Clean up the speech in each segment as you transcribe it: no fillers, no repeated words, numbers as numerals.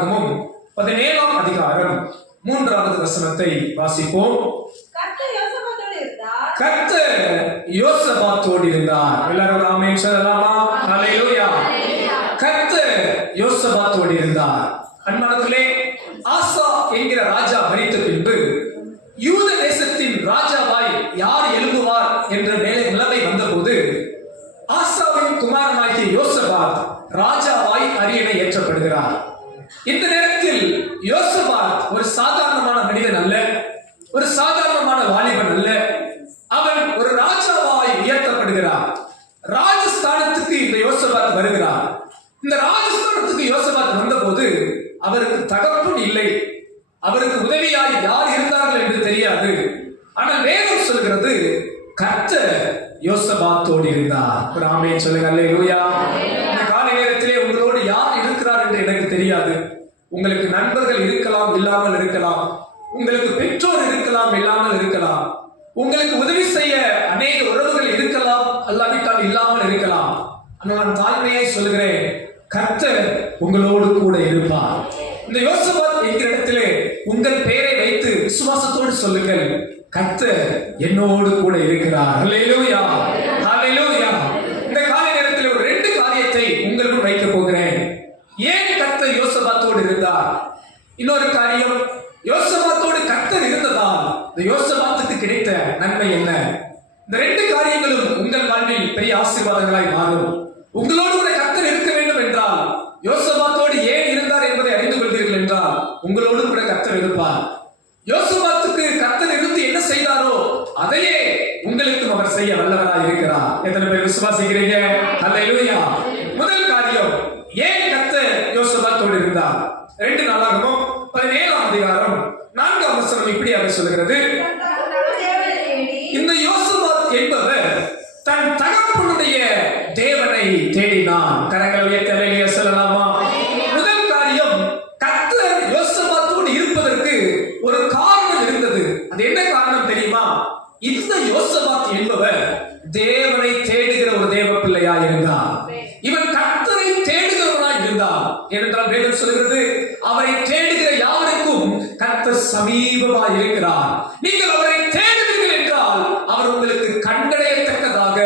நாளாகமும் 17ஆம் அதிகாரம் 3வது வசனத்தை வாசிப்போம். கர்த்தர் யோசபாத்தோடு இருந்தார். எல்லாரும் ஆமென் சொல்லலாமா? ஹல்லேலூயா. கர்த்தர் யோசபாத்தோடு இருந்தார். அன்பானவர்களே, ஆசா என்கிற ராஜா மரித்த பின்பு யூத தேசத்தின் ராஜாவாய் யார் எழும்புவார் என்ற நிலைமை வந்தபோது ஆசாவின் குமாரனாகிய யோசபாத் ராஜாவாய் அரியணை ஏற்றப்படுகிறார். இந்த நேரத்தில் யோசபாத் ஒரு சாதாரணமான மனிதன் அல்ல, ஒரு சாதாரணமான வாலிபன் அல்ல. அவன் ஒரு ராஜாவாய் உயர்த்தப்படுகிறார். ராஜஸ்தானத்துக்கு இந்த யோசபாத் வருகிறார். இந்த ராஜஸ்தானத்துக்கு யோசபாத் வந்தபோது அவருக்கு தகப்பன் இல்லை, அவருக்கு உதவியாய் யார் இருந்தார்கள் என்று தெரியாது. ஆனால் வேதம் சொல்கிறது கர்த்தர் யோசபாத்தோடு இருந்தார். ஆமென் சொல்லுங்க. அல்லேலூயா. இந்த காலை நேரத்திலே உங்களோடு யார் இருக்கிறார் என்று எனக்கு தெரியாது. உங்களுக்கு நண்பர்கள் இருக்கலாம், இல்லாமல் இருக்கலாம். உங்களுக்கு பெற்றோர் இருக்கலாம், இல்லாமல் இருக்கலாம். உங்களுக்கு உதவி செய்ய அநேக உறவுகள் இருக்கலாம், அல்லாவிட்டால் இல்லாமல் இருக்கலாம். ஆனால் நான் தாழ்மையை சொல்கிறேன், கர்த்தர் உங்களோடு கூட இருப்பார். இந்த யோசபாத் என்கிற இடத்திலே உங்கள் பெயரை வைத்து விசுவாசத்தோடு சொல்லுங்கள், கர்த்தர் என்னோடு கூட இருக்கிறார். ஹல்லேலூயா, ஹல்லேலூயா. இந்த காலை நேரத்தில் ஒரு 2 காரியத்தை உங்களுக்கு வைக்க போகிறேன். ஏன் கர்த்தர் யோசபாத்தோடு இருந்தார்? இன்னொரு காரியம், யோசபாத்தோடு கர்த்தர் இருந்ததால் இந்த யோசபாத்துக்கு கிடைத்த நன்மை என்ன? இந்த 2 காரியங்களும் உங்கள் வாழ்வில் பெரிய ஆசீர்வாதங்களாய் மாறும். உங்களோடு கூட கர்த்தர் இருக்க வேண்டும் என்றால் யோசபாத்தோடு ஏன் இருந்தார் என்பதை அறிந்து கொள்வீர்கள் என்றால் உங்களோடு கூட கர்த்தர் இருப்பார். யோசபாத்துக்கு கர்த்தர் இருந்து என்ன செய்தாரோ அதையே உங்களுக்கும் அவர் செய்ய வல்லவராய் இருக்கிறார். எத்தனை பேர் விசுவாசிக்கிறீங்க? ஹல்லேலூயா. முதல் காரியம், ஏன் கர்த்தர் யோசபாத்தோடு இருந்தார்? 2 நாளாகமும் 17ஆம் அதிகாரம் 4ஆம் வசனம் இப்படியாக சொல்கிறது, இந்த யோசபாத் என்பவர் தன் தகப்பனுடைய தேவனை தேடினான். கரங்கள் உயர்த்தி அல்லேலூயா சொல்லலாமா? முதல் காரியம், கர்த்தர் யோசபாத்தோடு இருப்பதற்கு ஒரு காரணம் இருந்தது. அது என்ன காரணம் தெரியுமா? இந்த யோசபாத் என்பவர் தேவனை தேடுகிற ஒரு தேவ பிள்ளையாய் இருந்தார். இவன் கர்த்தரை தேடுகிறவனாய் இருந்தார். ஏனென்றால் வேதம் சொல்கிறது, அவரை தேடுகிற யாருக்கும் கர்த்தர் சமீபமாய் இருக்கிறார். நீங்கள் அவரை தேடுவீர்கள் என்றால் அவர் உங்களுக்கு கண்டடையத்தக்கதாக,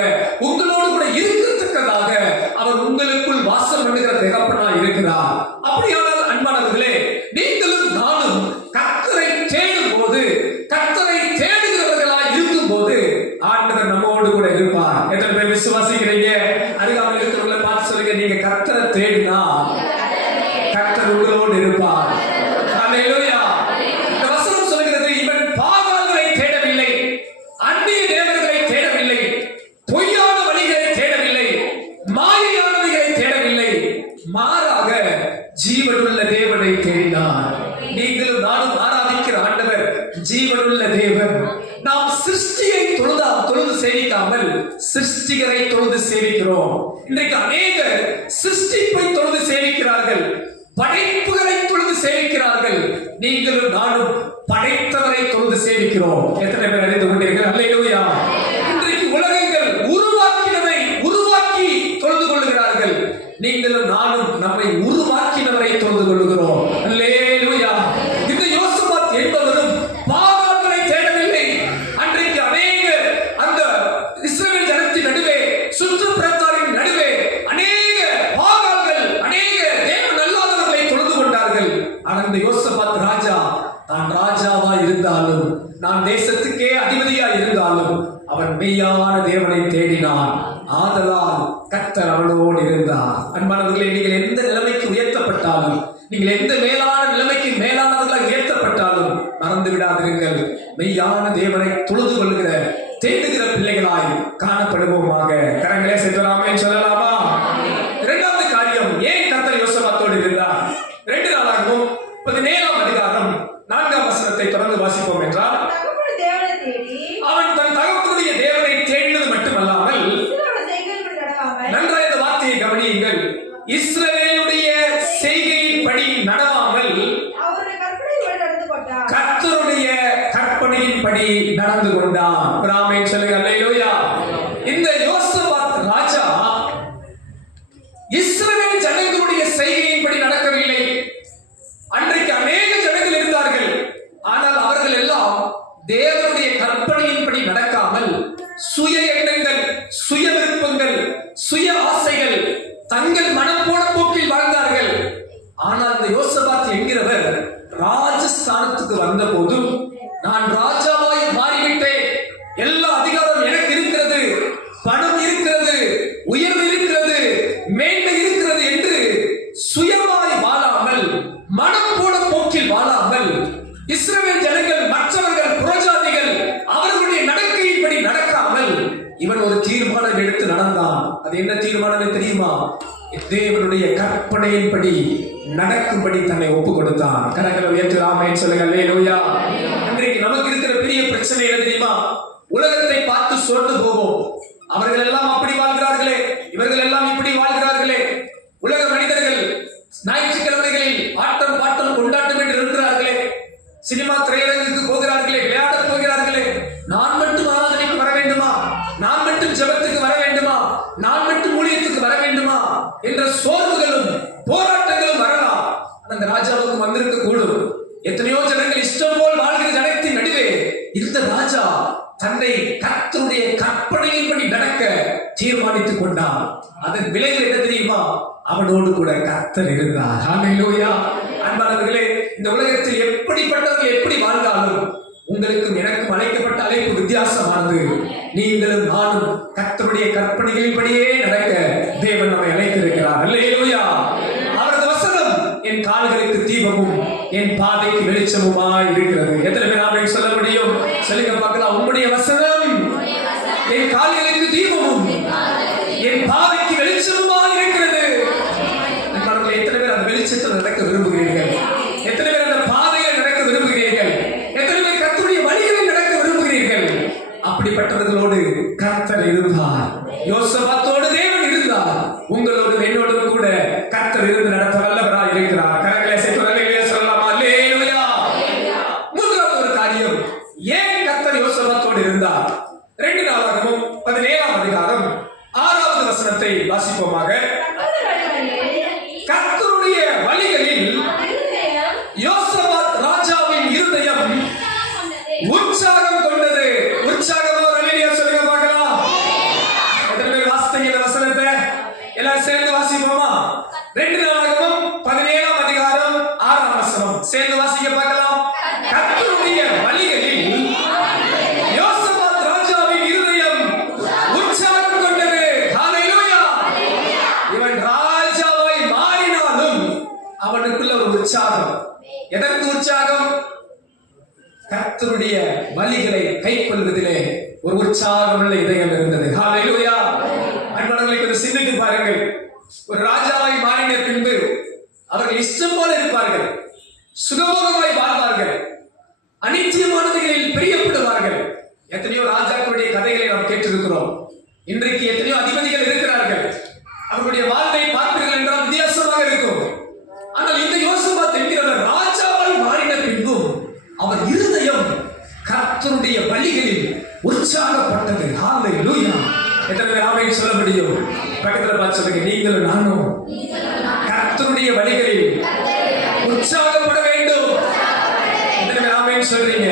உங்களோடு கூட இருக்கத்தக்கதாக அவர் உங்களுக்குள் வாசம் பண்ணுகிற தகப்பனாய் இருக்கிறார். அப்படியானால் அன்பானவர்களே, நீங்களும் நானும் கர்த்தரை தேடும் போது, கர்த்தரை தேடுகிறவர்களாய் இருக்கும் போது ஆண்டவர் நம்மோடு கூட இருப்பார். எத்தனை பேர் விசுவாசிக்கிறீங்க? அருகாமையில் இருக்கிறவங்களை பார்த்து சொல்லுங்க, நீங்க கர்த்தரை தேடினா கர்த்தர் உங்களோடு இருப்பார். அல்லேலூயா. இந்த வசனம் சொல்கிறது, இவன் பாகால்களை தேடவில்லை, அந்நிய தேவர்களை தேடவில்லை, பொய்யான வழிகளை தேடவில்லை, மாயையானவைகளை தேடவில்லை, மாறாக ஜீவனுள்ள தேவனை தேடினார். நீங்களும் நானும் ஆராதிக்கிற ஆண்டவர் ஜீவனுள்ள தேவன். நாம் சிருஷ்டியை தொழுது சேவிக்காமல் சிருஷ்டிகரை தொழுது சேவிக்கிறோம். இன்றைக்கு அநேக சிருஷ்டிப்பை தொழுது சேவிக்கிறார்கள், படைப்புகளை தொழுது சேவிக்கிறார்கள். நீங்களும் நானும் படைத்தவரை தொழுது சேவிக்கிறோம். எத்தனை பேர் அறிந்து கொண்டீர்கள்? அல்லேலூயா. இன்றைக்கு உலகங்கள் உருவாக்கினவை உருவாக்கி தொழுது கொள்ளுகிறார்கள். நீங்களும் நானும் நம்மை உருவாக்கினவரை தொழுது கொள்ளுகிறோம். அல்லேலூயா. இந்த யோசபாத் என்பவரும் பாகால்களை தேடவில்லை. அன்றைக்கு அநேக அந்த இஸ்ரவேல் ஜனத்தின் நடுவே, சுற்றுப்புறத்தாரின் நடுவே அநேக பாகால்கள், அநேக தேவன் அல்லாதவர்களை தொழுது கொண்டார்கள். ஆனால் இந்த யோசபாத் ராஜா தான் ராஜாவா இருந்தாலும், நான் தேசத்துக்கே அதிபதியா இருந்தாலும் அவன் மெய்யான தேவனை தேடினான். ஆதலால் கர்த்தர் அவனோடு இருந்தார். அன்பானவர்களே, நீங்கள் எந்த நிலைமைக்கு உயர்த்தப்பட்டாலும், நீங்கள் எந்த மேலான நிலைமைக்கு மேலானவர்களாக உயர்த்தப்பட்டாலும் மறந்து விடாதிருங்கள், மெய்யான தேவனை தொழுது கொள்கிற தேடுகிற பிள்ளைகளாய் காணப்படுவோமாக. கரங்களே சென்றலாமே சொல்லலாமா? 2வது காரியம், ஏன் கர்த்தர் யோசபாத்தோடு இருந்தார்? 2 நாளாகமும் 17ஆம் அதிகாரம் 4ஆம் வசனத்தை தொடர்ந்து வாசிப்போம் என்றால், அவன் தன் தகப்பனுடைய தேவனை தேடினது மட்டுமல்லாமல், நன்றாக இந்த வார்த்தையை கவனியுங்கள், இஸ்ரவேலுடைய செய்கையின்படி நடவாமல் கர்த்தருடைய கற்பனையின்படி நடந்து கொண்டான். ஆமென் சொல்லுங்க. அல்லேலூயா. இந்த யோசபாத் ராஜா என்கிறவர் ராஜஸ்தானத்துக்கு வந்த போதும் நான் ராஜாவாய் மாறிவிட்டேன், எல்லா அதிகாரம் எனக்கு இருக்கிறது, பணம் இருக்கிறது, உயர்வு இருக்கிறது, மேன்மை இருக்கிறது என்று சுயமாய் வாழாமல், மனம் போன போக்கில் வாழாமல், இஸ்ரவேல் ஜனங்கள் மற்றவர்கள் புறஜாதிகள் அவர்களுடைய நடக்கையின்படி நடக்காமல் இவன் ஒரு தீர்மானம் எடுத்து நடந்தான். அது என்ன தீர்மானம் தெரியுமா? தேவனுடைய கற்பனையின்படி நடக்கும்படி தன்னை ஒப்பு கொடுத்தான். கரங்களை உயர்த்தி ஆமென் சொல்லுங்க. அல்லேலூயா. இன்றைக்கு நமக்கு இருக்கிற பெரிய பிரச்சனை என்ன தெரியுமா? உலகத்தை பார்த்து சோர்ந்து போவோம். அவர்கள் எல்லாம் அப்படி வாழ்கிறார்களே, இவர்கள் எல்லாம் இப்படி வாழ்கிறார்களே. உலக மனிதர்கள் ஞாயிற்றுக்கிழமைகளில் ஆட்டம் பாட்டம் கொண்டாட்டம் என்று இருக்கிறார்களே, சினிமா திரையரங்குக்கு போகிறார்களே, விளையாட போகிறார்களே. நான் மட்டும் ஆராதனைக்கு வர வேண்டுமா? நான் மட்டும் ஜெபத்துக்கு வர வேண்டுமா? நான் மட்டும் ஊழியத்துக்கு வர வேண்டுமா என்ற சோர்வுகளும் போராட்டங்களும் வரலாம். அந்த ராஜாவுக்கு வந்திருக்க கூடும். எத்தனையோ ஜனங்கள் இஷ்டம் போல் வாழ்கிற ஜனத்தின் நடுவே இந்த ராஜா தன்னை கர்த்தருடைய கற்பனையின்படி நடக்க தீர்மானித்துக் கொண்டான். அதன் விளைவு என்ன தெரியுமா? அவனோடு கூட கர்த்தர் இருந்தார். ஹல்லேலூயா. அன்பானவர்களே, இந்த உலகத்தில் எப்படிப்பட்டவர்கள் எப்படி வாழ்ந்தாலும் உங்களுக்கும் எனக்கும் அழைக்கப்பட்ட அழைப்பு வித்தியாசமானது. நீங்களும் நானும் கர்த்தருடைய கற்பனைகளின்படியே நடக்க தேவன் நம்மை அழைத்திருக்கிறார். அல்லேலூயா. அவரது வசனம் என் கால்களுக்கு தீபமும் என் பாதைக்கு வெளிச்சமுமாய் இருக்கிறது. எத்தனை பேர் ஆமென் சொல்ல முடியும்? சொல்லுங்க பார்க்கலாம். உம்முடைய வசனம் என் கால்களுக்கு தீபமும் என் பாதைக்கு வெளிச்சமுமாய் இருக்கிறது. எத்தனை பேர் அந்த வெளிச்சத்தில் நடக்க விரும்புகிறீர்கள்? எத்தனை பேர் அந்த பாதையில் நடக்க விரும்புகிறீர்கள்? எத்தனை பேர் கர்த்தருடைய வழிகளில் நடக்க விரும்புகிறீர்கள்? அப்படிப்பட்டவர்களோடு கர்த்தர் இருந்தார். யோசபாத்தோடு தேவன் இருந்தார். உங்களோடு என்னோடும் கூட கர்த்தர் இருந்து நடத்த வல்லவராய் இருக்கிறார். கரங்களை சேர்த்து அல்லேலூயா சொல்லலாமா? அல்லேலூயா. மூன்றாவது ஒரு காரியம், ஏன் கர்த்தர் யோசபாத்தோடு இருந்தார்? 2 நாளாகமம் 17ஆம் அதிகாரம் 6வது வசனத்தை வாசிப்போமாக. கர்த்தருடைய வழிகளில் யோசபாத் ராஜாவின் இருதயம் உற்சாகம் கொண்டது. உற்சாகம் சொல்லுங்க பார்க்கலாம். எத்தனை பேர் வாசித்தீங்க இந்த வசனத்தை? எல்லாரும் சேர்ந்து வாசிப்போமா? 2 நாளாகமம் 17ஆம் அதிகாரம் 6ஆம் வசனம் சேர்ந்து வாசிக்க பார்க்கலாம். கர்த்தருடைய வழிகளில் யோசபாத் ராஜாவின் இருதயம் உற்சாகம் கொண்டது. ஹல்லேலூயா. இவன் ராஜாவாய் மாறினாலும் அவனுக்குள்ள ஒரு உற்சாகம். எதற்கு உற்சாகம்? கர்த்தருடைய வழிகளை கைக்கொள்வதிலே ஒரு உற்சாகமுள்ள இதயம் இருந்தது. ஹல்லேலூயா. அன்பானவர்களை கொஞ்சம் சிந்தித்து பாருங்கள். ஒரு ராஜாவாய் மாறின பின்பு அவர்கள் இஷ்டம் போல இருப்பார்கள், சுகபோகமாய் வாழ்வார்கள், அனித்தியமானவைகளில் பிரியப்படுவார்கள். எத்தனையோ ராஜாக்களுடைய கதைகளை நாம் கேட்டிருக்கிறோம். இன்றைக்கு எத்தனையோ அதிபதிகள் இருக்கிறார்கள். அவர்களுடைய வாழ்வை பார்ப்பீர்கள் என்றால் வித்தியாசமாக இருக்கும். ஆனால் இந்த யோசபாத் என்கிறவர் ராஜாவாய் மாறின பின்பும் அவர் இருதயம் கர்த்தருடைய வழிகளில் உற்சாகப்பட்டது. ஹல்லேலூயா. எத்தனை பேர் ஆமென் சொல்ல முடியும்? பக்கத்துல பார்த்து சொல்லுங்க. நீங்களும் நானும் கர்த்தருடைய வழிகளில் உற்சாகப்பட வேண்டும். எத்தனை பேர் ஆமென் சொல்றீங்க?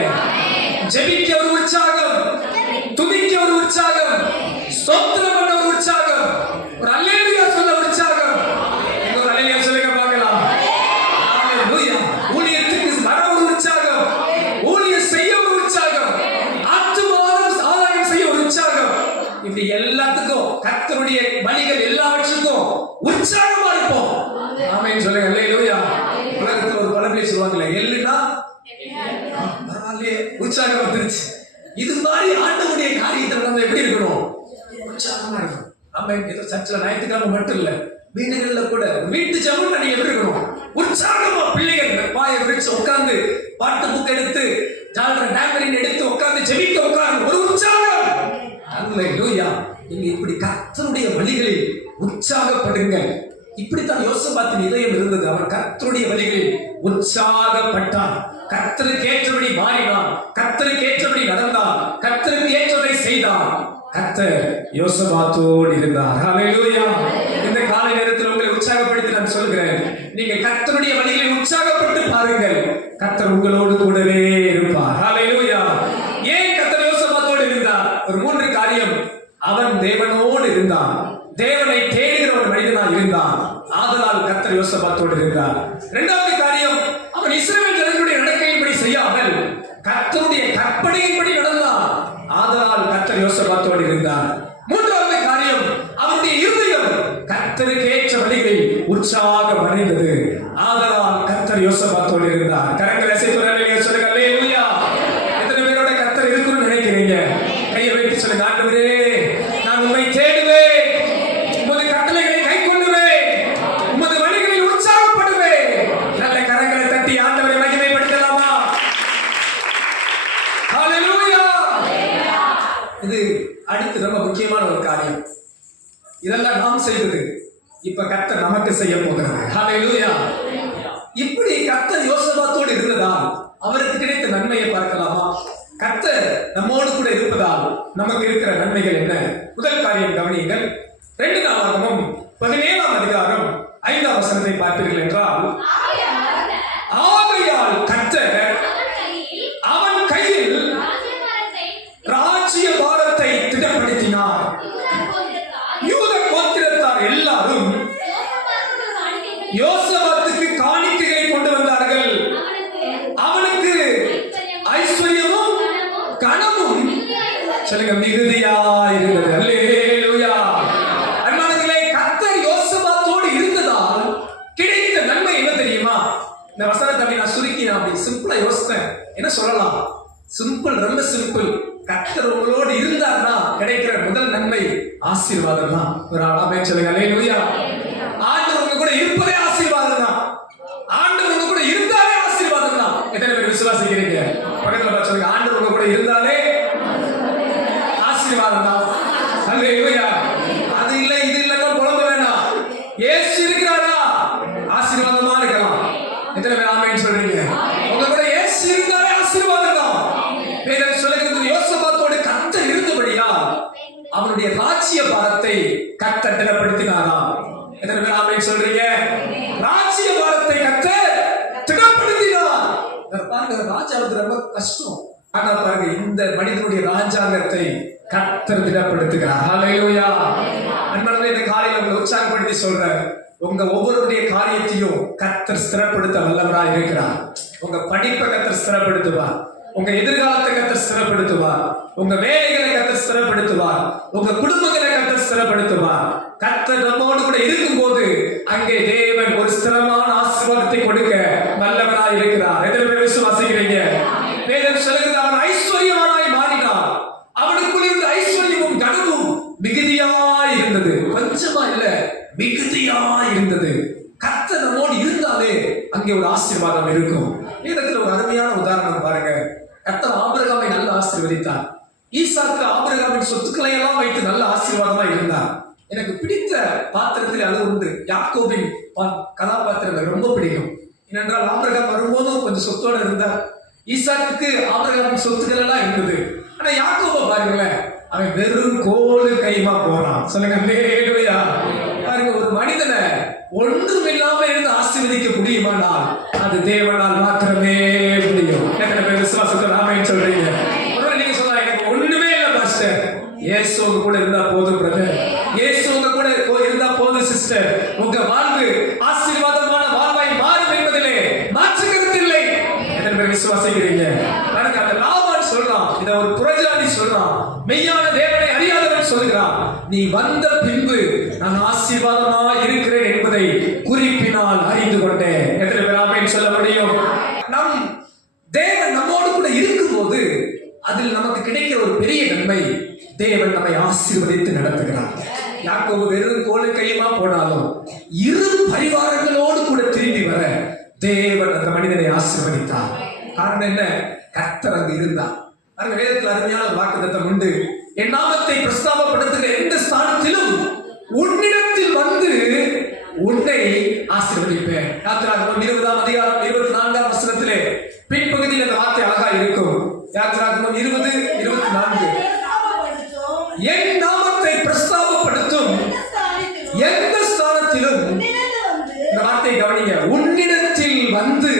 ஜெபிக்க ஒரு உற்சாகம், துதிக்க ஒரு உற்சாகம், ஸ்தோத்திரம் பண்ண ஒரு உற்சாகம், ஒரு அல்லேலூயா சொல்ல உற்சாகம். ஒரு அல்லேலூயா சொல்லுங்க பார்க்கலாம். ஹல்லேலூயா. ஊழியத்துக்கு வர ஒரு உற்சாகம், ஊழியம் செய்ய ஒரு உற்சாகம், ஆத்துமானம் ஆதாயம் செய்ய ஒரு உற்சாகம். இப்படி எல்லாத்துக்கும் கர்த்தருடைய வழிகள் எல்லாவற்றுக்கும் உற்சாகமா இருப்போம். ஆமென் சொல்லுங்க. அல்லேலூயா. உலகத்துல ஒரு பழமொழி சொல்லுவாங்களே, எள்ளுனா உற்சாகம் வந்துருச்சு. இது மாதிரி ஆண்டவருடைய காரியத்தை நம்ம எப்படி இருக்கணும்? உற்சாகமா இருக்கணும். நம்ம ஏதோ சர்ச்சில் ஞாயிற்றுக்கிழமை மட்டும் இல்ல, வீடுகள்ல கூட வீட்டு ஜெபம் நீங்க எப்படி இருக்கணும்? உற்சாகமா பிள்ளைகள் வாயை விரிச்சு உட்கார்ந்து பாட்டு புக் எடுத்து ஜாலர டேமரின் எடுத்து உட்கார்ந்து ஜெபிக்க உட்கார்ந்து ஒரு உற்சாகம். அல்லேலூயா. நீங்க இப்படி கர்த்தருடைய வழிகளில் உற்சாகப்படுங்கள். இப்படித்தான் யோசபாத்தின் இதயம் இருந்தது. அவன் கர்த்தருடைய வழிகளில் உற்சாகப்பட்டான். கர்த்தருக்கு ஏற்றபடி மாறினான், கர்த்தருக்கு ஏற்றபடி நடந்தான், கர்த்தருக்கு ஏற்றதை செய்தான். கர்த்தர் யோசபாத்தோடு இருந்தார். ஹல்லேலூயா. இந்த காலை நேரத்தில் உங்களை உற்சாகப்படுத்தி நான் சொல்கிறேன், நீங்க கர்த்தருடைய வழிகளில் உற்சாகப்பட்டு பாருங்கள், கர்த்தர் உங்களோடு கூடவே இருப்பார். ஹல்லேலூயா. ஏன் கர்த்தர் யோசபாத்தோடு இருந்தார்? ஒரு 3 காரியம். அவன் தேவனோடு இருந்தான், தேவனை தேடுகிற ஒரு மனிதனாக இருந்தான், ஆதலால் கர்த்தர் யோசபாத்தோடு இருந்தார். 2வது காரியம், யோசபாத்தோடு இருந்தார். கரங்களை அசைத்து சொல்லுங்க அல்லேலூயா. எத்தனை பேரோட கர்த்தர் இருக்குன்னு நினைக்கிறீங்க? கையை வைத்து சொல்லுங்க, ஆண்டவரே நான் உம்மை தேடுவேன், உமது கட்டளைகளை கைக்கொள்ளுவேன், உமது வழிகளில் உற்சாகப்படுவேன். நல்ல கரங்களை தட்டி ஆண்டவரை மகிமைப்படுத்தலாமா? ஹalleluya. இது அடுத்து ரொம்ப முக்கியமான ஒரு காரியம். இதெல்லாம் நாம் செய்வது, இப்ப கர்த்தர் நமக்கு செய்ய போகிறார். ஹalleluya. இப்படி கர்த்தர் யோசபாத்தோடு இருந்ததால் அவருக்கு கிடைத்த நன்மையை பார்க்கலாமா? கர்த்தர் நம்மோடு கூட இருப்பதால் நமக்கு இருக்கிற நன்மைகள் என்ன? முதல் காரியம் கவனியுங்கள். 2 நாளாகமம் 17ஆம் அதிகாரம் 5ஆம் வசனத்தை பார்த்தீர்கள் என்றால், ஆகையால் கர்த்தர் அவன் கையில் ராஜ்ய பாரத்தை திடப்படுத்தினார். யூத கோத்திரத்தார் எல்லாரும் யோசபாத்துக்கு காணிக்கைகளை கொண்டு வந்தார்கள். அவனுக்கு ஐஸ்வர்யமும் கனமும் சொல்லுங்க மிகுதியாயிருந்தது. அல்லேலூயா. அன்பானவர்களே, கர்த்தர் யோசபாத்தோடு இருந்ததால் கிடைத்த நன்மை என்ன தெரியுமா? இந்த வசனத்தை நான் சுருக்கி அப்படி சிம்பிளா யோசித்தேன். என்ன சொல்லலாம்? சிம்பிள், ரொம்ப சிம்பிள். கர்த்தர் உங்களோடு இருந்தார்னா கிடைக்கிற முதல் நன்மை ஆசீர்வாதம் தான். ஒரு ஆளாமே சொல்லுங்க அல்லேலூயா. ஆண்டவர் உங்க கூட இருப்பதே ஆசீர்வாதம் தான். ஆண்டவர் உங்க கூட இருந்தாலே ஆசீர்வாதம் தான். எத்தனை பேர் விசுவாசிக்கிறீங்க? பக்கத்துல சொல்லுங்க, ஆண்டவர் உங்க கூட இருந்தாலே ஆசீர்வாதம் தான். அல்லேலூயா. அது இல்ல இது இல்லன்னா புலம்ப வேண்டாம். இயேசு இருக்கிறாரா, ஆசீர்வாதமா இருக்கலாம். எத்தனை பேர் ஆமென் சொல்றீங்க? உங்க கூட இயேசு இருந்தாலே ஆசீர்வாதம் தான். வேதம் சொல்லுகிறது, யோசபாத்தோடு கர்த்தர் இருந்தபடியா அவருடைய ராஜ்ய பாரத்தை கர்த்தர் திடப்படுத்தினாராம். எத்தனை பேர் ஆமென் சொல்றீங்க? ராஜ்ய பாரத்தை கர்த்தர் திடப்படுத்தினார். பாருங்க, ராஜாவுக்கு ரொம்ப கஷ்டம். ஆனா பாருங்க, இந்த மனிதனுடைய ராஜாங்கத்தை கர்த்தர் திடப்படுத்துகிறார். ஹalleluya. அன்பானவர்களே, இந்த காலையில உங்களை உற்சாகப்படுத்தி சொல்றேன், உங்க ஒவ்வொருடைய காரியத்தையும் கர்த்தர் ஸ்திரப்படுத்த வல்லவராய் இருக்கிறார். உங்க படிப்பை கர்த்தர் ஸ்திரப்படுத்துவார், உங்க எதிர்காலத்தை கர்த்தர் ஸ்திரப்படுத்துவார், உங்க வேலைகளை கர்த்தர் ஸ்திரப்படுத்துவார், உங்க குடும்பங்களை கர்த்தர் ஸ்திரப்படுத்துவார். கர்த்தர் நம்மோடு கூட இருக்கும்போது அங்கே தேவன் ஒரு ஸ்திரமான ஆசீர்வாதத்தை கொடுக்க வல்லவராய் இருக்கிறார். எத்தனை பேர் விசுவாசிக்கிறீங்க? வேதம் சொல்லுகிறது, அவன் ஐஸ்வர்யவானாய் மாறினார். அவனுக்குள் இருந்த ஐஸ்வர்யமும் கனமும் மிகுதியாய் இருந்தது. கொஞ்சமா இல்ல, மிகுதியாய் இருந்தது. கர்த்தர் நம்மோடு இருந்தாலே அங்கே ஒரு ஆசீர்வாதம் இருக்கும். வேதத்துல ஒரு அருமையான உதாரணம் பாருங்க. கர்த்தர் ஆபிரகாமை நல்ல ஆசீர்வதித்தார். ஈசாக்கு ஆபிரகாமின் சொத்துக்களை எல்லாம் வைத்து நல்ல ஆசீர்வாதமா இருந்தார். எனக்கு பிடித்த பாத்திரத்தில் அது உண்டு. யாக்கோபின் கதாபாத்திரம் ரொம்ப பிடிக்கும். ஏனென்றால் ஆபிரகாம் வரும்போதும் கொஞ்சம் சொத்தோட இருந்தார். ஈசாக்கு ஆபிரகாமின் சொத்துக்கள் எல்லாம் இருந்தது. ஆனா யாக்கோபை பாருங்களேன், அவன் வெறும் கோலு கைமா போறான். சொல்லுங்க அல்லேலூயா. பாருங்க, ஒரு மனிதனை ஒன்றும் இல்லாம இருந்து ஆசீர்வதிக்க முடியுமானால் அது தேவனால் மாத்திரமே முடியும். எத்தனை பேர் விசுவாசத்தை ஆமென் சொல்றீங்க? ஒருவேளை நீங்க சொல்லலாம், எனக்கு ஒண்ணுமே இல்ல பாஸ்டர். இயேசு உங்க கூட இருந்தா போதும் பிரதர், இயேசு உங்க கூட இருந்தா போதும் சிஸ்டர். உங்க வாழ்வு ஆசீர்வாதமான வாழ்வாய் மாறும் என்பதிலே மாற்று கருத்து இல்லை. எத்தனை பேர் விசுவாசிக்கிறீங்க? பாருங்க, அந்த லாபான் சொல்றான், இத ஒரு புறஜாதி சொல்றான், மெய்யான தேவனை அறியாதவன் சொல்கிறான், நீ வந்த பின்பு நான் ஆசீர்வாதமா இருக்கிறேன் என்பதை குறிப்பினால் அறிந்து கொண்டேன். எத்தனை பேர் ஆமென் சொல்ல முடியும்? நம் தேவன் நம்மோடு கூட இருக்கும்போது அதில் நமக்கு கிடைக்கிற ஒரு பெரிய நன்மை, தேவன் நம்மை ஆசீர்வதித்து நடத்துகிறார். யாக்கோபு வெறும் கோலு கையுமா போனாலும் இரு பரிவாரங்களோடு கூட திரும்பி வர தேவன் அந்த மனிதனை ஆசீர்வதித்தார். காரணம் என்ன? கர்த்தர் அங்கு இருந்தார். அந்த வேதத்தில் அருமையான வாக்குத்தத்தம் உண்டு. என் நாமத்தை பிரஸ்தாபப்படுத்துகிற எந்த ஸ்தானத்திலும் உன்னிடத்தில் வந்து உன்னை ஆசீர்வதிப்பேன். யாத்திராகமம் 20ஆம் அதிகாரம் 24ஆம் வசனத்திலே பின்பகுதியில் அந்த வார்த்தை அழகா இருக்கும். யாத்திராகமம் 20:24, என் நாமத்தை பிரஸ்தாபப்படுத்தும் எந்த ஸ்தானத்திலும், இந்த வார்த்தையை கவனிங்க, உன்னிடத்தில் வந்து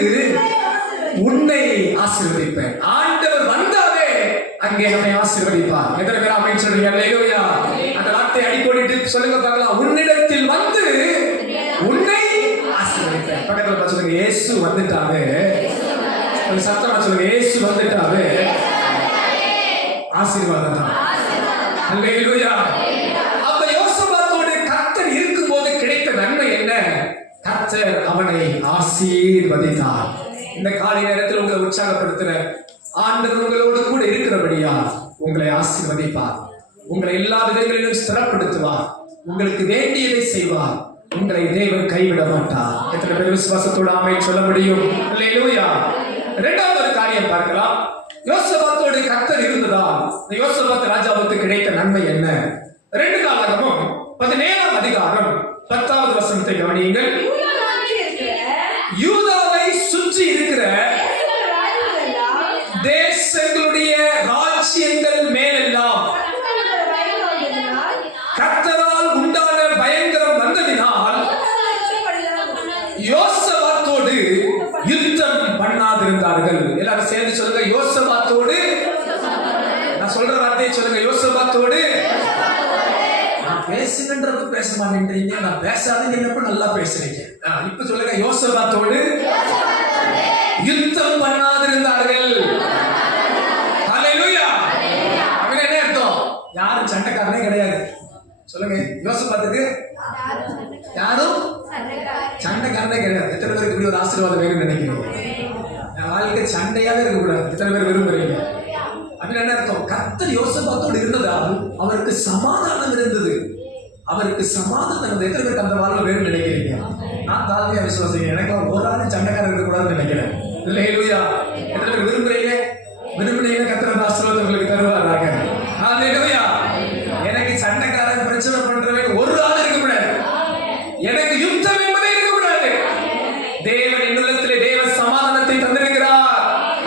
உன்னை ஆசீர்வதிப்பேன். ஆண்டவர் வந்தாலே அங்கே நம்மை ஆசீர்வதிப்பார். எத்தனை பேர் ஆமென் சொல்றீங்க? அல்லேலூயா. அந்த வார்த்தையை அடிக்கோடிட்டு சொல்லுங்க பார்க்கலாம். உன்னிடத்தில் வந்து உன்னை ஆசீர்வதிப்பேன். பக்கத்துல சொல்லுங்க, இயேசு வந்துட்டாவே. சத்தமா சொல்லுங்க, இயேசு வந்துட்டாவே ஆசீர்வாதம் தான். அல்லேலூயா. அப்ப யோசபாத்தோடு கர்த்தர் இருக்கும்போது கிடைத்த நன்மை என்ன? கர்த்தர் கர்த்தர் அவனை ஆசீர்வதித்தார். இந்த காலை நேரத்தில் உங்களை உற்சாகப்படுத்துற ஆண்டவர் உங்களோடு கூட இருக்கிறபடியா உங்களை ஆசீர்வதிப்பார். உங்களை எல்லா விதங்களிலும் ஸ்திரப்படுத்துவார். உங்களுக்கு வேண்டியதை செய்வார். உங்களை தேவன் கைவிட மாட்டார். எத்தனை பேர் விசுவாசத்தோடு ஆமென் சொல்ல முடியும்? அல்லேலூயா. இரண்டாவது ஒரு காரியம் பார்க்கலாம். யோசபாத்தோடு கர்த்தர் இருந்ததால் யோசபாத் ராஜாவுக்கு கிடைத்த நன்மை என்ன? 2 நாளாகமம் 17ஆம் அதிகாரம் 10வது வசனத்தை கவனியுங்கள். யூதாவை சுற்றி இருக்கிற தேசங்களுடைய ராஜ்யங்கள் மேலெல்லாம் கர்த்தரால் உண்டான பயங்கரம் வந்ததினால் யோசபாத்தோடு யுத்தம் பண்ணாதிருந்தார்கள். எல்லாரும் சேர்ந்து சொல்லுங்க, யோசபாத்தோடு. நான் சொல்ற வார்த்தையை சொல்லுங்க, யோசபாத்தோடு. நான் பேசுகின்றப்ப பேச மாட்டேன்றீங்க, நான் பேசாதீங்கன்னப்ப நல்லா பேசுறீங்க. இப்ப சொல்லுங்க, யோசபாத்தோடு யுத்தம் பண்ணாதிருந்தார்கள். ஹல்லேலூயா. அப்படின்னா என்ன அர்த்தம்? யாரும் சண்டைக்காரனே கிடையாது. சொல்லுங்க, யோசபாத்துக்கு யாரும் சண்டைக்காரனே கிடையாது. எத்தனை பேருக்கு இப்படி ஒரு ஆசீர்வாதம் வேணும்னு நினைக்கிறீங்க? வாழ்க்கை சண்டையாவே இருக்கக்கூடாது. எத்தனை பேர் விரும்புறீங்க? அப்படின்னு என்ன அர்த்தம்? கர்த்தர் யோசபாத்தோடு இருந்ததால் அவருக்கு சமாதானம் இருந்தது. அவருக்கு சமாதானம் இருந்தது. எத்தனை பேருக்கு அந்த வாழ்வு வேணும்னு நினைக்கிறீங்க? நான் தாழ்மையா விசுவாசிக்கிறேன். எனக்கு ஒரு ஆள் சண்டைக்காரன் இருக்கக்கூடாதுன்னு நினைக்கிறேன். அல்லேலூயா. எத்தனை பேர் விரும்புறீங்க? விரும்புறீங்க கர்த்தர் ஆசீர்வாதம் உங்களுக்கு தருவாராக. அல்லேலூயா. எனக்கு சண்டைக்காரன் பிரச்சனை பண்றவன் ஒரு ஆள் இருக்கக்கூடாது. எனக்கு யுத்தம் என்பதே இருக்கக்கூடாது. தேவன் என்னுள்ளத்திலே தேவ சமாதானத்தை தந்திருக்கிறார்.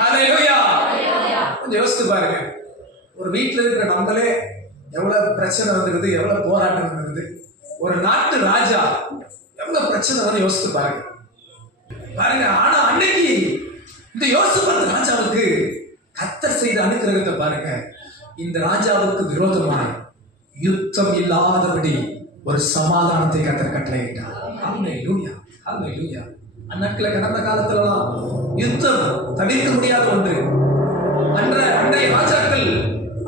அல்லேலூயா. கொஞ்சம் யோசித்து பாருங்க. ஒரு வீட்டில் இருக்கிற நம்மளே எவ்வளவு பிரச்சனை வந்திருக்குது, எவ்வளவு போராட்டம் வந்திருக்குது. ஒரு நாட்டு ராஜா எவ்வளவு பிரச்சனை வந்து யோசித்து பாருங்க. ஆனா அன்னைக்கு இந்த யோசபாத் ராஜாவுக்கு கர்த்தர் செய்த அனுக்கிரகத்தை பாருங்க. இந்த ராஜாவுக்கு விரோதமாய் யுத்தம் இல்லாதபடி ஒரு சமாதானத்தை கர்த்தர் கட்டளையிட்டார். ஹல்லேலூயா. ஹல்லேலூயா. அந்நாட்கள கடந்த காலத்திலலாம் யுத்தம் தவிர்க்க முடியாத ஒன்று. அன்றைய ராஜாக்கள்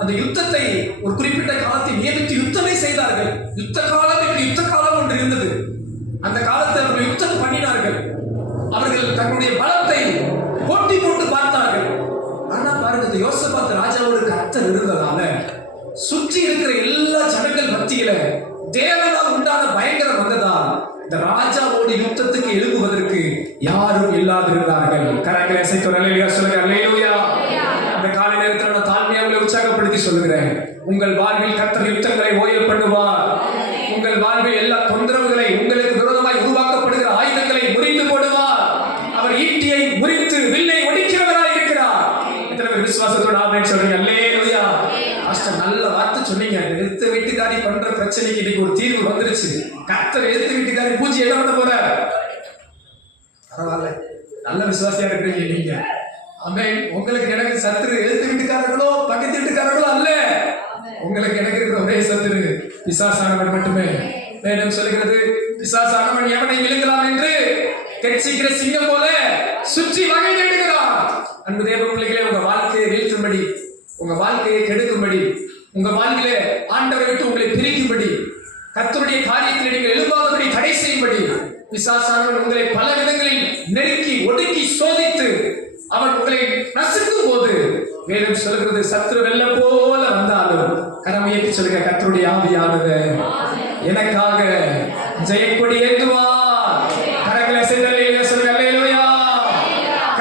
அந்த யுத்தத்தை ஒரு குறிப்பிட்ட காலத்தில் நியமித்து யுத்தமே செய்தார்கள். யுத்த காலம் என்று யுத்த காலம் ஒன்று இருந்தது. அந்த காலத்தில் அவர்கள் யுத்தம் பண்ணினார்கள். அவர்கள் தங்களுடைய பலத்தை போட்டி போட்டு பார்த்தார்கள். ஆனா பாருங்க, இந்த யோசபாத் ராஜாவோடு கர்த்தர் இருந்ததால சுற்றி இருக்கிற எல்லா ஜனங்கள் மத்தியில தேவனால் உண்டான பயங்கரம் வந்ததால் இந்த ராஜாவோடு யுத்தத்துக்கு எழுப்புவதற்கு யாரும் இல்லாதிருந்தார்கள். கரங்களை அசைத்து அல்லேலூயா சொல்லுங்க. அல்லேலூயா. அந்த காலை நேரத்தில் நான் தாழ்மையாக உற்சாகப்படுத்தி சொல்லுகிறேன். உங்கள் வாழ்வில் கர்த்தர் யுத்தங்களை ஓய பண்ணுவார். உங்கள் வாழ்வில் எல்லா தொந்தரவுகளை, உங்களுக்கு விரோதமாய் உருவாக்கப்படுகிற ஆயுதங்களை முறித்து போடுவார். அவர் ஈட்டியை முறித்து வில்லை ஒடிக்கிறவராய் இருக்கிறார். எத்தனை பேர் விசுவாசத்தோடு ஆமென் சொல்றீங்க? அல்லேலூயா. பாஸ்டர் நல்ல வார்த்தை சொன்னீங்க. எதிர்த்த வீட்டுக்காரி பண்ற பிரச்சனைக்கு இன்னைக்கு ஒரு தீர்வு வந்துருச்சு. கர்த்தர் எதிர்த்த வீட்டுக்காரி பூஜை என்ன பண்ண போறார்? பரவாயில்ல, நல்ல விசுவாசியா இருக்கிறீங்க நீங்க. ஆமென். உங்களுக்கு எனக்கு சத்துரு எதிர்த்த வீட்டுக்காரர்களோ பக்கத்து வீட்டுக்காரர்களோ அல்ல. உங்களுக்கு எனக்கு இருக்கிற ஒரே சத்துரு பிசாசானவன் மட்டுமே. வேதம் சொல்லுகிறது, பிசாசானவன் எவனை விழுங்கலாம் என்று கெட்சிக்கிற சிங்கம் போல சுற்றி வகை தேடுகிறான். அன்பு தேவ பிள்ளைகளே, உங்க வாழ்க்கையை வீழ்த்தும்படி, உங்க வாழ்க்கையை கெடுக்கும்படி, உங்க வாழ்க்கையில ஆண்டவரை விட்டு உங்களை பிரிக்கும்படி, கர்த்தருடைய காரியத்தில் நீங்கள் எழும்பாதபடி தடை செய்யும்படி பிசாசானவன் உங்களை பல விதங்களில் நெருக்கி ஒடுக்கி சோதித்து அவன் உங்களை நசுக்கும் போது வேதம் சொல்கிறது, சத்துரு வெள்ளம் போல வந்தாலும் கரமையேற்றி சொல்லுங்க, கர்த்தருடைய ஆவியானவர் எனக்காக ஜெயக்கொடி ஏற்றுவார். கரங்களை அசைத்து அல்லேலூயா சொல்லுங்க. அல்லேலூயா.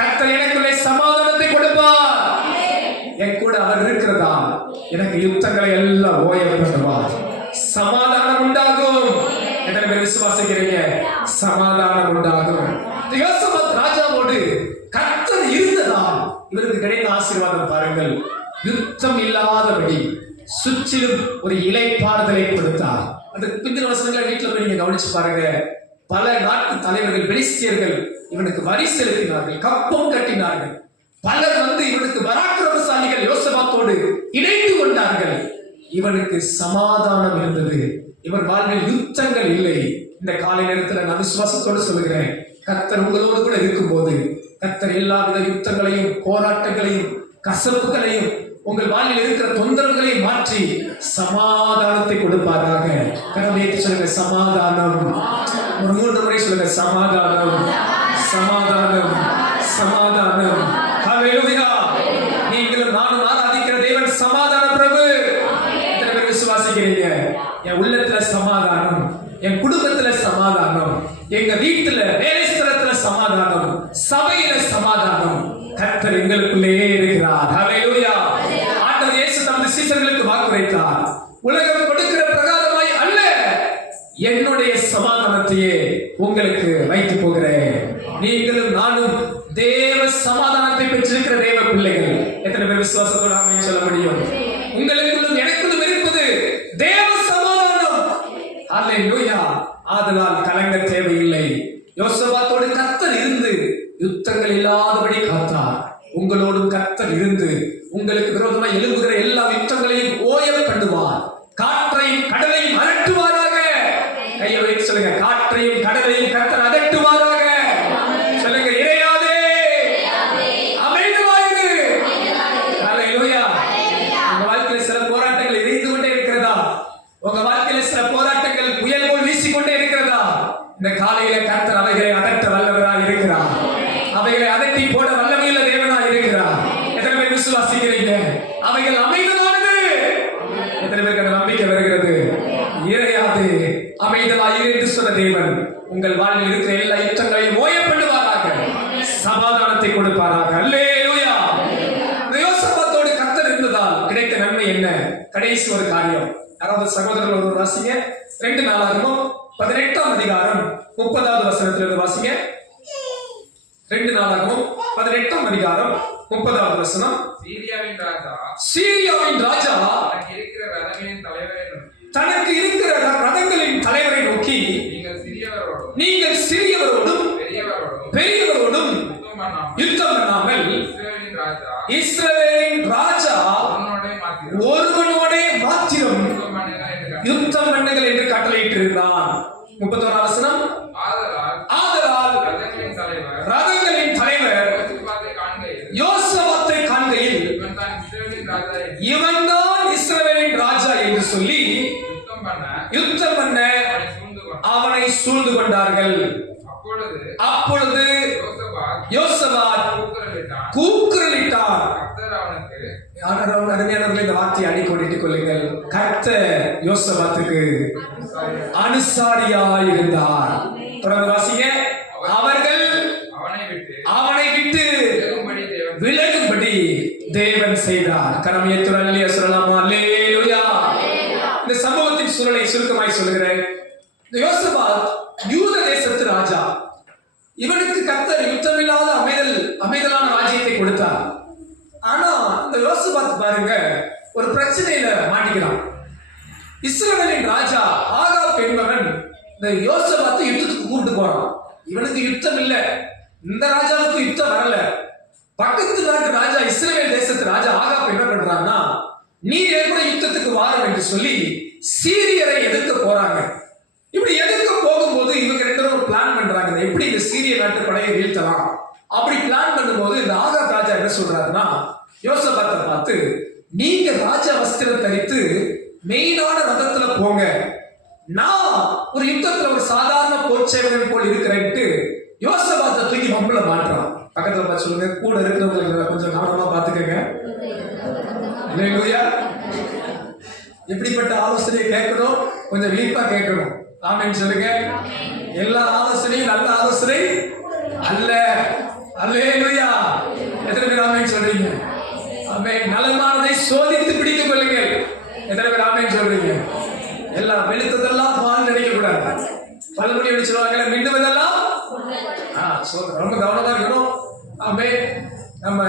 கர்த்தர் எனக்குள்ளே சமாதானத்தை கொடுப்பார். என் கூட அவர் இருக்கிறதா எனக்கு யுத்தங்களை எல்லாம் ஓய பண்ணுவார். சமாதானம் உண்டாகும். எத்தனை பேர் விசுவாசிக்கிறீங்க? சமாதானம் உண்டாகும். யோசபாத் ராஜாவோடு கர்த்தர் இருந்ததால் இவருக்கு கிடைத்த ஆசீர்வாதம் பாருங்கள். யுத்தம் இல்லாதபடி சுற்றிலும் ஒரு இளைப்பாறுதலை கொடுத்தார். அந்த பிந்தின வசனங்களை வீட்டில் போய் நீங்க கவனிச்சு பாருங்க. பல நாட்டு தலைவர்கள், பெலிஸ்தியர்கள் இவனுக்கு வரி செலுத்தினார்கள், கப்பம் கட்டினார்கள். பலர் வந்து இவனுக்கு பராக்கிரமசாலிகள் யோசபாத்தோடு இணைந்து கொண்டார்கள். இவனுக்கு சமாதானம் இருந்தது. இவர் வாழ்வில் யுத்தங்கள் இல்லை. இந்த காலை நேரத்தில் நான் விசுவாசத்தோடு சொல்லுகிறேன், கர்த்தர் உங்களோடு கூட இருக்கும்போது கர்த்தர் எல்லாவித யுத்தங்களையும் போராட்டங்களையும் கசப்புகளையும் உங்கள் வாழ்வில் இருக்கிற தொந்தரவுகளை மாற்றி சமாதானத்தை கொடுப்பாராக. கரமேற்றி சொல்லுங்க, சமாதானம். ஒரு 3 முறை சொல்லுங்க, சமாதானம், சமாதானம், சமாதானம். ஹல்லேலூயா. நீங்களும் நானும் ஆராதிக்கிற தேவன் சமாதான பிரபு. எத்தனை பேர் விசுவாசிக்கிறீங்க? என் உள்ளத்துல சமாதானம், என் குடும்பத்துல சமாதானம், எங்க வீட்டுல வேலை ஸ்தலத்துல சமாதானம், சபையில சமாதானம். கர்த்தர் எங்களுக்குள்ளே இருக்கிறார். ஹல்லேலூயா. ஆண்டவர் இயேசு தமது சீசர்களுக்கு வாக்குரைத்தார், உலகம் கொடுக்கிற பிரகாரமாய் அல்ல, என்னுடைய சமாதானத்தையே உங்களுக்கு வைத்து போகிறேன். நீங்களும் நானும் தேவ சமாதானத்தை பெற்றிருக்கிற தேவ பிள்ளைகள். எத்தனை பேர் விசுவாசத்தோடு ஆமென் சொல்ல முடியும்? உங்களுக்குள்ளும் எனக்குள்ளும் இருப்பது தேவ சமாதானம். ஹல்லேலூயா. ஆதலால் கலங்க தேவையில்லை. யோசபாத்தோடு கர்த்தர் இருந்து யுத்தங்கள் இல்லாதபடி காத்தார். உங்களோடும் கர்த்தர் இருந்து உங்களுக்கு விரோதமாக எழும்புகிற எல்லா யுத்தங்களையும் ஓய பண்ணுவார். காற்றையும் கடலையும் அரட்டுவாராக. கையை வைத்து சொல்லுங்க, காற்றையும் கடலையும் கர்த்தர் அதட்டுவாராக. சொல்லுங்க, இறையாதே, அமைதியாயிரு. ஹல்லேலூயா. உங்க வாழ்க்கையில சில போராட்டங்கள் எரிந்து கொண்டே இருக்கிறதா? உங்க வாழ்க்கையில சில போராட்டங்கள் புயல் போல் வீசிக்கொண்டே இருக்கிறதா? இந்த காலையில கர்த்தர் அவைகளை அதட்ட வல்லவராய் இருக்கிறார். அவைகளை அதட்டி போட வல்லமையுள்ள தேவனாய் இருக்கிறார். எத்தனை பேர் விசுவாசிக்கிறீங்க? அவைகள் அமைதலானது. எத்தனை பேருக்கு நம்பிக்கை வருகிறது? இறையாது, அமைதலாய் இரு என்று சொன்ன தேவன் உங்கள் வாழ்வில் இருக்கிற எல்லா யுத்தங்களையும் ஓய பண்ணுவாராக, சமாதானத்தை கொடுப்பாராக. அல்லேலூயா. யோசபாத்தோடு கர்த்தர் இருந்ததால் கிடைத்த நன்மை என்ன? கடைசி ஒரு காரியம். அதாவது சகோதரர்கள் ஒரு வாசிங்க, 2 நாளாகமம் 18ஆம் அதிகாரம் 30வது வசனத்திலிருந்து வாசிங்க. 2 நாளாகமம் 18ஆம் அதிகாரம் 30வது வசனம். சீரியாவின் ராஜா தனக்கு இருக்கிற ரதங்களின் தலைவரை நோக்கி, நீங்கள் சிறியவரோடும் பெரியவரோடும் யுத்தம் பண்ணாமல் இஸ்ரவேலின் ராஜா ஒருவனோடே மாத்திரம் யுத்தம் பண்ணுங்கள் என்று கட்டளையிட்டிருந்தான். 31ஆம் வசனம். ஆதலால் ரதங்களின் தலைவர் யோசபாத்தை காண்கையில், இவன்தான் இஸ்ரவேலின் ராஜா என்று சொல்லி யுத்தம் பண்ண அவனை சூழ்ந்து கொண்டார்கள். அப்பொழுது யோசபாத் கூக்குரலிட்டார். அருமையானவர்களே, இந்த வார்த்தையை அடிக்கோடிட்டுக் கொள்ளுங்கள். கர்த்தர் யோசபாத்துக்கு அனுசாரியாய் இருந்தார். தொடர்ந்து வாசிங்க. அவர்கள் அவனை விட்டு விலகும்படி தேவன் செய்தார். கரம் ஏத்துற அல்லேலூயா சொல்லலாமா? அல்லேலூயா. இந்த சம்பவத்தின் சூழலை சுருக்கமாய் சொல்லுகிறேன். இந்த யோசபாத் யூத தேசத்து ராஜா. இவனுக்கு கர்த்தர் யுத்தமில்லாத அமைதலான ராஜ்யத்தை கொடுத்தார். ஆனா இந்த யோசபாத் பாருங்க, ஒரு பிரச்சனையில மாட்டிக்கிறான். இஸ்ரவேலின் ராஜா ஆகாப் என்பவன் இந்த யோசபாத்தை யுத்தத்துக்கு கூப்பிட்டு போறான். இவனுக்கு யுத்தம் இல்ல, இந்த ராஜாவுக்கு யுத்தம் வரல. பக்கத்து நாட்டு ராஜா, இஸ்ரவேல் தேசத்து ராஜா ஆகாப் என்ன பண்றான்னா, நீ கூட யுத்தத்துக்கு வாரம் என்று சொல்லி சீரியரை எதிர்க்க போறாங்க. இப்படி எதிர்க்க போகும்போது இவங்க 2 பேரும் பிளான் பண்றாங்க, எப்படி இந்த சீரிய நாட்டு படையை வீழ்த்தலாம். அப்படி பிளான் பண்ணும்போது இந்த ஆகாப் ராஜா என்ன சொல்றாருன்னா, யோசபாத்தை பார்த்து, நீங்க ராஜா வஸ்திரம் தரித்து மெயினான ரதத்துல போங்க, நான் ஒரு யுத்தத்துல ஒரு சாதாரண போர் சேவகன் போல் இருக்கிறேன்ட்டு யோசபாத்தை தூக்கி மம்பள மாற்றான். பக்கத்துல பார்த்து சொல்லுங்க, கூட இருக்கிறவங்களுக்கு கொஞ்சம் கவனமா பாத்துக்கங்க. அல்லேலூயா. எப்படிப்பட்ட ஆலோசனையை கேட்கணும்? கொஞ்சம் விழிப்பா கேட்கணும். ஆமென் சொல்லுங்க. எல்லா ஆலோசனையும் நல்ல ஆலோசனை அல்ல. அல்லேலூயா. எத்தனை பேர் ஆமென் சொல்றீங்க? ஆமென். நலமானதை சோதித்து பிடித்துக் கொள்ளுங்கள். எத்தனை பேர் ஆமென் சொல்றீங்க? எல்லாம் வெளுத்ததெல்லாம் பால் நினைக்க கூடாது. பல்முடி எப்படி சொல்லுவாங்க, மின்னுவதெல்லாம் ரொம்ப கவனமா இருக்கணும். ஆமென். நம்ம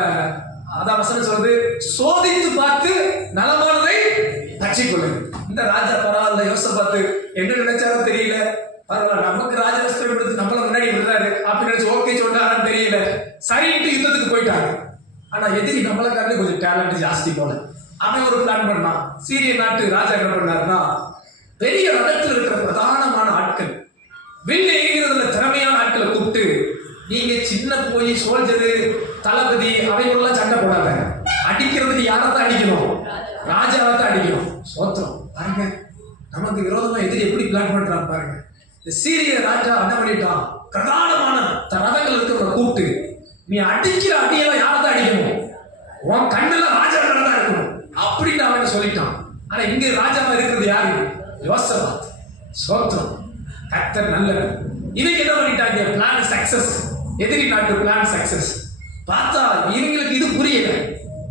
அதான் வசனம் சொல்றது, சோதித்து பார்த்து நலமானதை தச்சிக்கொள்ளுங்க. இந்த ராஜா பரவாயில்ல, யோசபாத்து என்ன நினைச்சாலும் தெரியல, பரவாயில்ல நமக்கு ராஜவஸ்திரம் கொடுத்து நம்மள முன்னாடி விடுறாரு அப்படின்னு நினைச்சு ஓகே சொன்னாரான்னு தெரியல, சரின்ட்டு யுத்தத்துக்கு போயிட்டாங்க. ஆனா எதிரி நம்மளுக்காக கொஞ்சம் டேலண்ட் ஜாஸ்தி போல. அவன் ஒரு பிளான் பண்ணான். சீரிய நாட்டு ராஜா என்ன பண்ணாருன்னா, பெரிய ரதத்தில் இருக்கிற பிரதானமான ஆட்கள், வில்ல எய்கிறதுல திறமையான ஆட்களை கூப்பிட்டு, நீங்க சின்ன போய் சோல்ஜரு தளபதி அவைகளெல்லாம் சண்டை போடாத, அடிக்கிறதுக்கு யாரைத்தான் அடிக்கணும்? ராஜாவை தான் அடிக்கணும். சோத்திரம் பாருங்க, நமக்கு விரோதமா எதிரி எப்படி பிளான் பண்றான் பாருங்க. இந்த சீரிய ராஜா என்ன பண்ணிட்டான், பிரதானமான ரதங்கள் இருக்கிறவங்க கூப்பிட்டு, நீ அடிக்கிற அடியெல்லாம் யாரதான் அடிக்கணும், உன் கண்ணெல்லாம் ராஜா தான் இருக்கணும் அப்படின்னு அவன் சொல்லிட்டான். ஆனா இங்க ராஜாவா இருக்கிறது யாரு? யோசபாத். சோத்திரம். கர்த்தர் நல்லவர். இதுக்கு என்ன பண்ணிட்டாங்க? Plan success. எதிரி நாட்டு பிளான் சக்சஸ். பார்த்தா இவங்களுக்கு இது புரியல.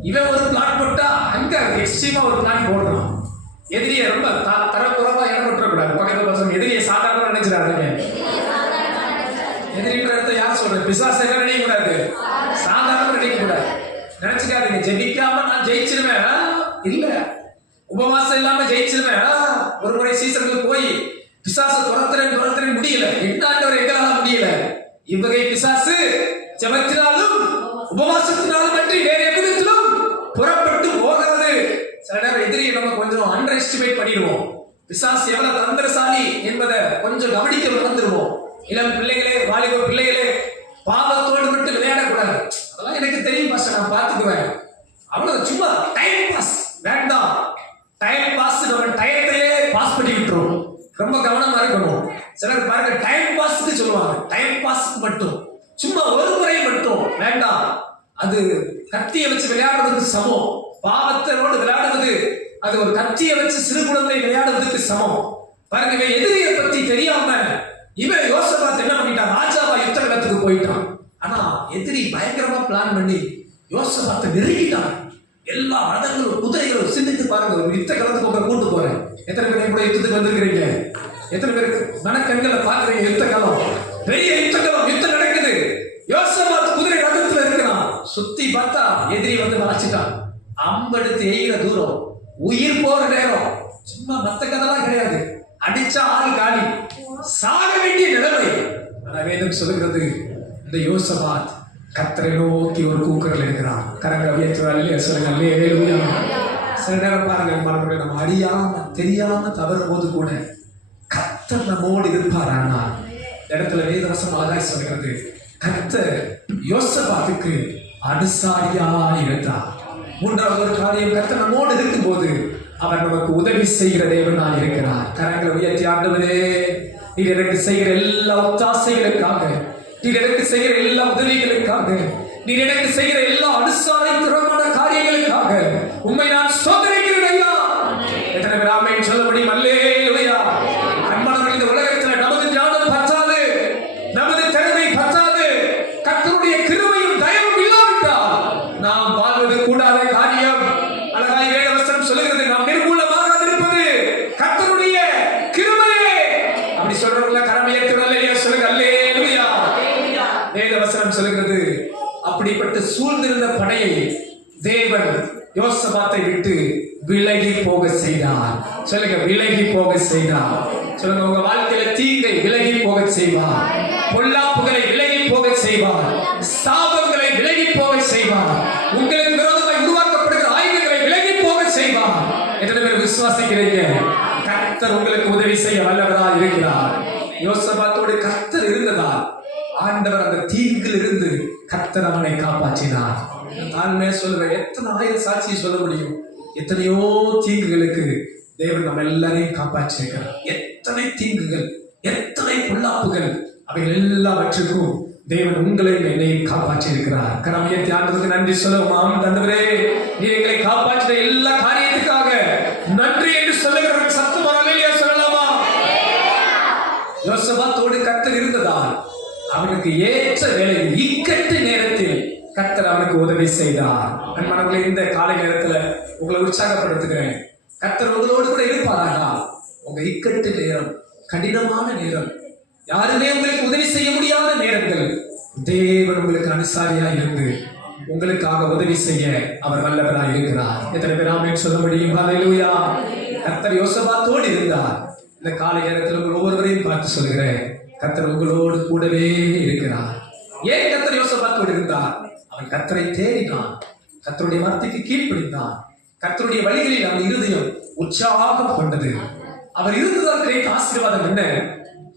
இவன் ஒரு பிளான் போட்டா அங்க எக்ஸ்ட்ரீமா ஒரு பிளான் போடுறான். எதிரியை ரொம்ப தரக்குறவா இடம் விட்டுறக்கூடாது. பக்கத்துல பசங்க எதிரியை சாதாரண நினைச்சிடாதீங்க. எதிரின்ற இடத்த யார் சொல்ற? பிசாசு என்ன நினைக்க கூடாது, சாதாரண நினைக்க கூடாது. நினைச்சுக்காதீங்க ஜெபிக்காம நான் ஜெயிச்சிருவேன் இல்ல, உபவாசம் இல்லாம ஜெயிச்சிருவேன். ஒரு முறை சீசர்களுக்கு போய் பிசாசு துரத்துறேன் முடியல. என்னாண்டவர் எங்களால முடியல. இவ்வகை பிசாசு ஜெபத்தினாலும் உபவாசத்தினாலும் பற்றி வேற எவ்விதத்திலும் புறப்பட்டு போகாது. சில நேரம் எதிரியை நம்ம கொஞ்சம் அண்டர் எஸ்டிமேட் பண்ணிடுவோம். பிசாசு எவ்வளவு தந்திரசாலி என்பதை கொஞ்சம் கவனிக்க மறந்துடுவோம். இளம் பிள்ளைகளே, வாலிப பிள்ளைகளே, பாவத்தோடு மட்டும் விளையாடக்கூடாது. அதெல்லாம் எனக்கு தெரியும் பாஸ், நான் பார்த்துக்குவேன். அவ்வளவு சும்மா டைம் பாஸ் வேண்டாம். டைம் பாஸ் நம்ம டயத்தையே பாஸ் பண்ணி விட்டுரும். ரொம்ப கவனமா இருக்கணும். சிலர் பாருங்க டைம் பாஸ்க்கு சொல்லுவாங்க, டைம் பாஸ்க்கு மட்டும், சும்மா ஒரு முறை மட்டும் வேண்டாம். அது கத்தியை வச்சு விளையாடுறதுக்கு சமம். பாவத்தோடு விளையாடுவது அது ஒரு கத்தியை வச்சு சிறு குழந்தை விளையாடுவதற்கு சமம். பாருங்க, இவன் எதிரியை பத்தி தெரியாம இவன் யோசபாத் என்ன பண்ணிட்டான், ராஜாவா யுத்த களத்துக்கு போயிட்டான். ஆனா எதிரி பயங்கரமா பிளான் பண்ணி யோசபாத்தை நெருங்கிட்டான். எல்லா ரதங்களும் குதிரைகளும் சிந்தித்து பாருங்க. ஒரு யுத்த களத்துக்கு உங்களை கூட்டு போறேன். எத்தனை பேர் கூட யுத்தத்துக்கு வந்திருக்கிறீங்க? எத்தனை பேருக்கு மனக்கண்களை பாக்குறீங்க? யுத்த காலம், பெரிய யுத்த காலம், யுத்தம் நடக்குது. யோசபாத் குதிரை ரதத்துல இருக்கிறான். சுத்தி பார்த்தா எதிரி வந்து வளைச்சிட்டான். அம்பெடுத்து எய்கிற தூரம், உயிர் போற நேரம். சும்மா மத்த கதெல்லாம் கிடையாது. அடிச்சா ஆள் காலி, சாக வேண்டிய நிலைமை. ஆனா வேதம் சொல்லுகிறது, இந்த யோசபாத் கர்த்தரை நோக்கி ஒரு கூக்குரல் இருக்கிறான். கரங்களை உயர்த்துவாங்க, சொல்லுங்க அல்லேலூயா. சில நேரம் பாருங்க, மனதில் நம்ம அறியாம தெரியாம தவறும் போது கூட கர்த்தர் நம்மோடு இருப்பார். ஆனால் இடத்துல வேதவசம் அழகாய் சொல்கிறது, கர்த்தர் யோசபாத்துக்கு அனுசாரியா இருந்தார். மூன்றாவது ஒரு காரியம், கர்த்தர் நம்மோடு இருக்கும் போது அவர் நமக்கு உதவி செய்கிற தேவனாய் இருக்கிறார். கரங்களை உயர்த்தி, ஆண்டவரே நீர் எனக்கு செய்கிற எல்லா ஒத்தாசைகளுக்காக, நீர் எனக்கு செய்கிற எல்லா உதவிகளுக்காக, நீர் எனக்கு செய்கிற எல்லா அனுசாரமான காரியங்களுக்காக உம்மை நான் சோதனைக்கிறேன் ஐயா. எத்தனை பேர் ஆமென் சொல்ல முடியும்? அல்லேலூயா. அன்பானவர்களே, இந்த உலகத்தில் நமது ஞானம் பற்றாது, நமது திறமை பற்றாது. கர்த்தருடைய கிருபையும் தயவும் இல்லாவிட்டால் நாம் வாழ்வது கூடாத காரியம். அழகாய் வேதவசனம் சொல்லுகிறது, நாம் நிர்மூலமாக இருப்பது கர்த்தருடைய கிருபையே. அப்படி சொல்றவங்கள கரம் உயர்த்துறல்லையா? சொல்லுங்க அல்லேலூயா. வேதவசனம் சொல்லுகிறது, அப்படிப்பட்ட சூழ்ந்திருந்த படையை தேவன் யோசபாத்தை விட்டு விலகி போக செய்தார். சொல்லுங்க, விலகி போக செய்தார். சொல்லுங்க, உங்க வாழ்க்கையில தீங்கை விலகி போக செய்வார், பொல்லாப்புகளை விலகி போக செய்வார், சாபங்களை விலகி போக செய்வார், உங்களுக்கு விரோதமாய் உருவாக்கப்படுகிற ஆயுதங்களை விலகி போக செய்வார். எத்தனை பேர் விசுவாசிக்கிறீங்க? கர்த்தர் உங்களுக்கு உதவி செய்ய வல்லவராய் இருக்கிறார். யோசபாத்தோடு கர்த்தர் இருந்ததால் ஆண்டவர் அந்த தீங்கில் இருந்து கர்த்தர் அவனை காப்பாற்றினார். தாழ்மையா சொல்லுவேன், எத்தனை ஆயிரம் சாட்சியை சொல்ல முடியும்? எத்தனையோ தீங்குகளுக்கு தேவன் நம்ம எல்லாரையும் காப்பாற்றிருக்கிறார். எத்தனை தீங்குகள், எத்தனை பொல்லாப்புகள், அவைகள் எல்லாவற்றுக்கும் தேவன் உங்களையும் என்னையும் காப்பாற்றி இருக்கிறார். கரமையத்தை ஆண்டவருக்கு நன்றி சொல்லுவோம். ஆண்டவரே, நீர் எங்களை காப்பாற்றின எல்லா காரியத்துக்காக நன்றி என்று சொல்லுகிறவர்கள் சத்தமாக அல்லேலூயா சொல்லலாமா? யோசபாத்தோடு கர்த்தர் இருந்ததால் அவனுக்கு ஏற்ற வேளையில், இக்கட்டு நேரத்தில் கர்த்தர் அவனுக்கு உதவி செய்தார். அன்பானவர்களே, இந்த காலை நேரத்துல உங்களை உற்சாகப்படுத்துகிறேன். கர்த்தர் உங்களோடு கூட இருப்பாரானா? உங்க இக்கட்டு நேரம், கடினமான நேரம், யாருமே உங்களுக்கு உதவி செய்ய முடியாத நேரங்கள், தேவன் உங்களுக்கு அனுசாரியா இருந்து உங்களுக்காக உதவி செய்ய அவர் வல்லவராய் இருக்கிறார். எத்தனை பேர் ஆமென் சொல்ல முடியும்? அல்லேலூயா. கர்த்தர் யோசபாத்தோடு இருந்தார். இந்த காலை நேரத்தில் உங்கள் ஒவ்வொருவரையும் பார்த்து சொல்கிறேன், கர்த்தர் உங்களோடு கூடவே இருக்கிறார். ஏன் கர்த்தர் யோசபாத்தோடு இருந்தார்? அவன் கர்த்தரை தேடினான், கர்த்தருடைய வார்த்தைக்கு கீழ்ப்படிந்தான், கர்த்தருடைய வழிகளில் அவன் இருதயம் உற்சாகம் கொண்டது. அவர் இருந்ததால் கிடைத்த ஆசீர்வாதம் என்ன?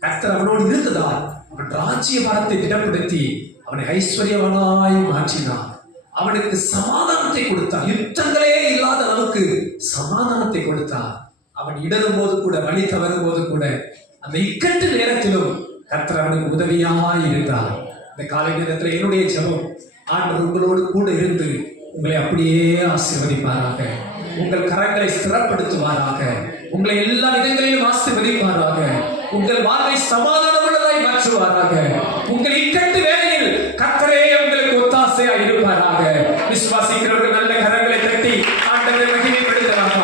கர்த்தர் அவனோடு இருந்ததால் அவன் ராஜ்யபாரத்தை திடப்படுத்தி அவனை ஐஸ்வர்யவானாய் மாற்றினான். அவனுக்கு சமாதானத்தை கொடுத்தார். யுத்தங்களே இல்லாத அளவுக்கு சமாதானத்தை கொடுத்தார். அவன் இடரும் போது கூட, வழி தவறும் போது கூட அந்த இக்கட்டு நேரத்திலும் கர்த்தர் அவனுக்கு உதவியாய் இருந்தார். இந்த காலை நேரத்தில் என்னுடைய ஜெபம், ஆண்டவர் உங்களோடு கூட இருந்து உங்களை அப்படியே ஆசீர்வதிப்பாராக, உங்கள் கரங்களை ஸ்திரப்படுத்துவாராக, உங்களை எல்லா விதங்களிலும் ஆசீர்வதிப்பாராக, உங்கள் வாழ்வை சமாதானம் உள்ளதாய் மாற்றுவாராக. உங்கள் இக்கட்டு வேளையில் கர்த்தர்